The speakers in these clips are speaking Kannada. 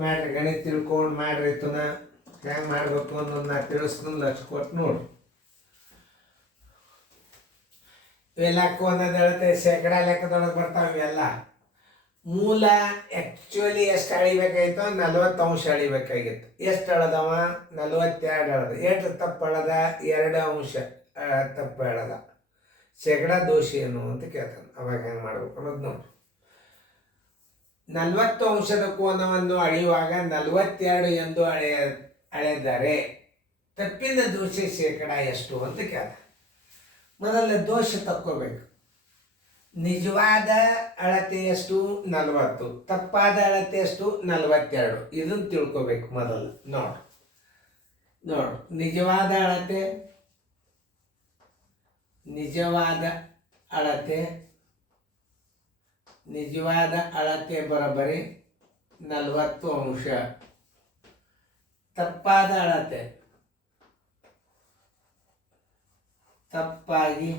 ಮಾಡ್ರಿ, ಗಣಿತ ತಿಳ್ಕೊಂಡು ಮಾಡ್ರಿ. ಇದನ್ನ ಹೆಂಗೆ ಮಾಡಬೇಕು ಅನ್ನೋದು ನಾ ತಿಳಿಸ್ತೀನಿ, ಲಕ್ಷ ಕೊಟ್ಟು ನೋಡ್ರಿ. ಇವೆಲ್ಲ ಒಂದೊಂದು ಹೇಳ್ತೇವೆ, ಶೇಕಡ ಲೆಕ್ಕದೊಳಗೆ ಬರ್ತಾವೆ ಇವೆಲ್ಲ. ಮೂಲ ಆ್ಯಕ್ಚುಲಿ ಎಷ್ಟು ಅಳಿಬೇಕಾಗಿತ್ತು? 40 ಅಂಶ ಅಳಿಬೇಕಾಗಿತ್ತು. ಎಷ್ಟು ಅಳದವ? 42 ಅಳದ. ಎಷ್ಟು ತಪ್ಪು ಅಳದ? 2 ಅಂಶ ತಪ್ಪು ಅಳದ. ಶೇಕಡ ದೋಷ ಏನು ಅಂತ ಕೇಳ್ತಾನೆ. ಅವಾಗ ಹೆಂಗೆ ಮಾಡ್ಬೇಕು ಅನ್ನೋದು ನೋಡಿ. 40 ಅಂಶದ ಕೋನವನ್ನು ಅಳೆಯುವಾಗ 42 ಎಂದು ಅಳೆದರೆ ತಪ್ಪಿನ ದೋಷ ಶೇಕಡ ಎಷ್ಟು ಅಂತ ಕೇಳ್ತಾನೆ. ಮೊದಲ ದೋಷ ತಕ್ಕೋಬೇಕು. ನಿಜವಾದ ಅಳತೆ ಎಷ್ಟು? 40. ತಪ್ಪಾದ ಅಳತೆ ಎಷ್ಟು? 42. ಇದನ್ನು ತಿಳ್ಕೊಬೇಕು ಮೊದಲು. ನೋಡು ನಿಜವಾದ ಅಳತೆ ಬರೋಬ್ಬರಿ 40 ಅಂಶ. ತಪ್ಪಾದ ಅಳತೆ ತಪ್ಪಾಗಿ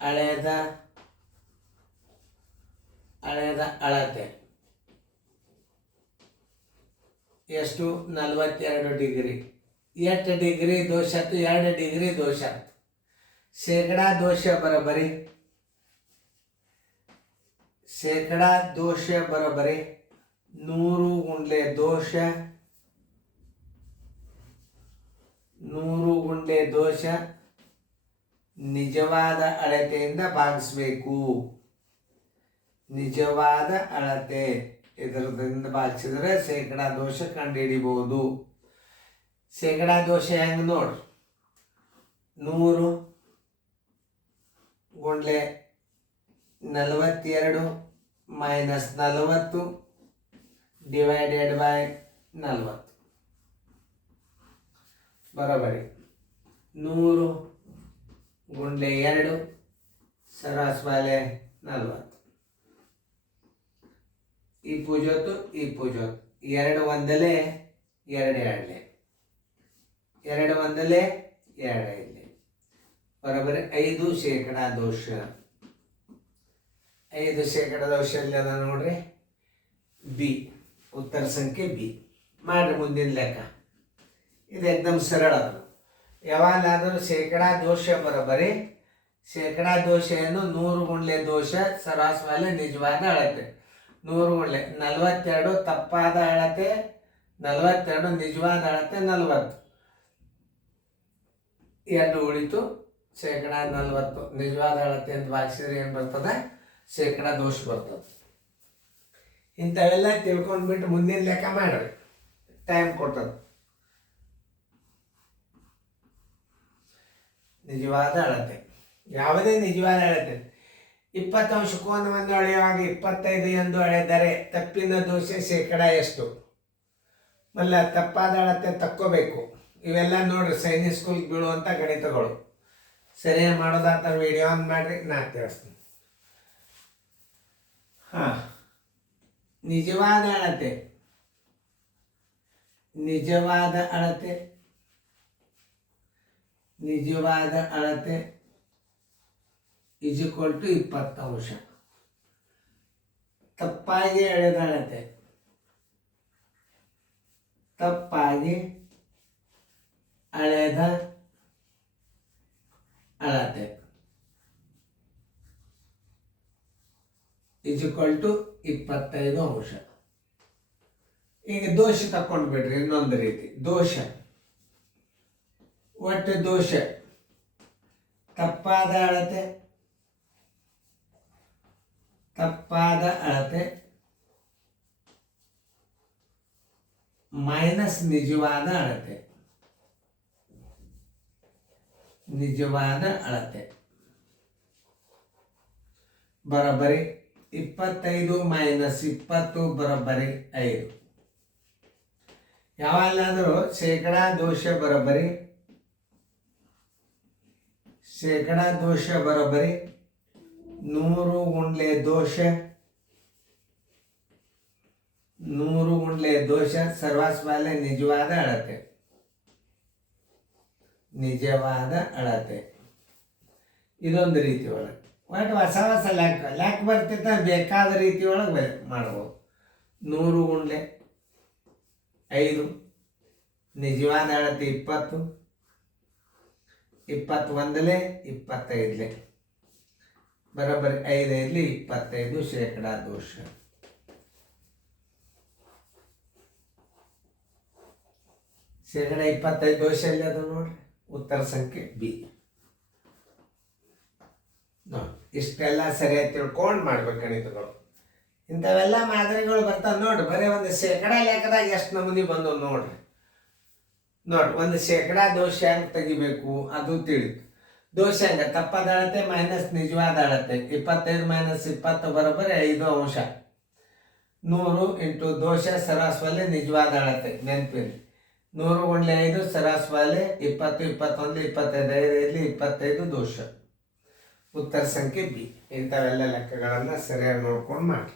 ಅಳೆದ ಅಳತೆ ಎಷ್ಟು? 42 ಡಿಗ್ರಿ. ಎಷ್ಟು ಡಿಗ್ರಿ ದೋಷ ಆಯ್ತು? 2 ಡಿಗ್ರಿ ದೋಷ ಆಯ್ತು. ಶೇಕಡ ದೋಷ ಬರೋಬ್ಬರಿ 100 ಗುಂಡ್ಲೆ ದೋಷ ನಿಜವಾದ ಅಳತೆಯಿಂದ ಭಾಗಿಸ್ಬೇಕು. ನಿಜವಾದ ಅಳತೆ ಇದರದಿಂದ ಭಾಗಿಸಿದ್ರೆ ಶೇಕಡ ದೋಷ ಕಂಡುಹಿಡಿಬಹುದು. ಶೇಕಡ ದೋಷ ಹೆಂಗೆ ನೋಡ್ರಿ. 100 ಗುಂಡ್ಲೆ 42 ಮೈನಸ್ 40 ಡಿವೈಡೆಡ್ ಬೈ 40 ಬರೋಬರಿ 100 ಗುಂಡ್ಲೆ 2 ಸರಾಸ ಬಾಲೆ 40. ಈ ಪೂಜೋತು 2 ಒಂದಲೇ 2 ಎರಡಲೆ 2 ಒಂದಲೇ 2 ಐದಲೆ ಬರೋಬರಿ 5 ಶೇಕಡ ದೋಷ. 5 ಶೇಕಡ ದೋಷ ಅಲ್ಲಿ ಅದ ನೋಡ್ರಿ. ಬಿ ಉತ್ತರ ಸಂಖ್ಯೆ ಬಿ ಮಾಡ್ರಿ. ಮುಂದಿನ ಲೆಕ್ಕ ಇದು ಏಕದಮ್ ಸರಳ. ಯಾವಾಗಲಾದರೂ ಶೇಕಡ ದೋಷ ಬರೋಬ್ಬರಿ ಶೇಕಡ ದೋಷ ಏನು? 100 ಗುಂಡ್ಲೆ ದೋಷ ಸರಾಸ ಮೇಲೆ ನಿಜವಾದ ಅಳತೆ. 100 ಗುಂಡ್ಲೆ 42 ತಪ್ಪಾದ ಅಳತೆ, 42 ನಿಜವಾದ ಅಳತೆ 40. 2 ಉಳಿತು. ಶೇಕಡ 40 ನಿಜವಾದ ಅಳತೆ ಅಂತ ಭಾಗಿಸಿದ್ರೆ ಏನು ಬರ್ತದೆ? ಶೇಕಡ ದೋಷ ಬರ್ತದೆ. ಇಂಥವೆಲ್ಲ ತಿಳ್ಕೊಂಡ್ಬಿಟ್ಟು ಮುಂದಿನ ಲೆಕ್ಕ ಮಾಡ್ರಿ. ಟೈಮ್ ಕೊಡ್ತದೆ. ನಿಜವಾದ ಅಳತೆ ಯಾವುದೇ ನಿಜವಾದ ಅಳತೆ 20 ಅಂಶ ಕೋನವನ್ನು ಅಳೆಯುವಾಗ 25 ಎಂದು ಅಳೆದರೆ ತಪ್ಪಿನ ದೋಷ ಶೇಕಡ ಎಷ್ಟು? ಮಲ್ಲ ತಪ್ಪಾದ ಅಳತೆ ತಕ್ಕೋಬೇಕು. ಇವೆಲ್ಲ ನೋಡ್ರಿ ಸೈನಿಕ್ ಸ್ಕೂಲ್ಗೆ ಬೀಳುವಂಥ ಗಣಿತಗಳು. ಸರಿಯಾಗಿ ಮಾಡೋದಾತ ವಿಡಿಯೋ ಆನ್ ಮಾಡ್ರಿ, ನಾ ತಿಳಿಸ್ತೀನಿ. ನಿಜವಾದ ಅಳತೆ ಈಸ್ ಈಕ್ವಲ್ ಟು 20 ಅಂಶ. ತಪ್ಪಾಗಿ ಅಳೆದ ಅಳತೆ ಈಸ್ ಈಕ್ವಲ್ ಟು 25 ಅಂಶ. ಈಗ ದೋಷ ತಕೊಂಡು ಬಿಡ್ರಿ. ಇನ್ನೊಂದು ರೀತಿ ದೋಷ, ಒಟ್ಟು ದೋಷ ತಪ್ಪಾದ ಅಳತೆ ಮೈನಸ್ ನಿಜವಾದ ಅಳತೆ ಬರೋಬ್ಬರಿ 25 ಮೈನಸ್ 20 ಬರೋಬ್ಬರಿ 5. ಯಾವಾಗಲಾದರೂ ಶೇಕಡ ದೋಷ ಬರೋಬ್ಬರಿ 100 ಗುಂಡ್ಲೆ ದೋಷ ಸರ್ವಾಸ ಬಾಲೆ ನಿಜವಾದ ಅಳತೆ. ಇದೊಂದು ರೀತಿ ಒಳಗೆ ಒಟ್ಟು ಹೊಸ ಲೆಕ್ಕ ಬರ್ತಿತ್ತ ಬೇಕಾದ ರೀತಿ ಒಳಗೆ ಮಾಡ್ಬೋದು. 100 ಗುಂಡ್ಲೆ 5, ನಿಜವಾದ ಅಳತೆ 20, 21 25 ಬರೋಬ್ಬರಿ 5 5 25 ಶೇಕಡ ದೋಷ. ಶೇಕಡ 25 ದೋಷ ಎಲ್ಲಿ ಅದು ನೋಡ್ರಿ, ಉತ್ತರ ಸಂಖ್ಯೆ ಬಿ. ನೋಡಿ, ಇಷ್ಟೆಲ್ಲ ಸರಿಯಾಗಿ ತಿಳ್ಕೊಂಡು ಮಾಡ್ಬೇಕು ಗಣಿತಗಳು. ಇಂಥವೆಲ್ಲ ಮಾದರಿಗಳು ಬರ್ತಾವೆ ನೋಡ್ರಿ. ಬರೀ ಒಂದು ಶೇಕಡ ಲೆಕ್ಕದಾಗ ಎಷ್ಟು ನಮೂನಿ ಬಂದವು ನೋಡ್ರಿ. ಒಂದು ಶೇಕಡ ದೋಷ ಹೆಂಗೆ ತೆಗಿಬೇಕು ಅದು ತಿಳಿತು. ದೋಷ ಹೆಂಗೆ, ತಪ್ಪಾದ ಅಳತೆ ಮೈನಸ್ ನಿಜವಾದ ಅಳತೆ, 25 ಮೈನಸ್ 20 ಬರೋಬ್ಬರಿ 5 ಅಂಶ. 100 ಇಂಟು ದೋಷ ಸರಾಸರಿ ನಿಜವಾದ ಅಳತೆ, ನೆನಪಿರಿ. 100 ಗುಂಡ್ಲೆ 5 ಸರಾಸರಿ 20, 21, 25 5 25 ದೋಷ. ಉತ್ತರ ಸಂಖ್ಯೆ ಬಿ. ಇಂಥವೆಲ್ಲ ಲೆಕ್ಕಗಳನ್ನು ಸರಿಯಾಗಿ ನೋಡ್ಕೊಂಡು ಮಾಡಿ.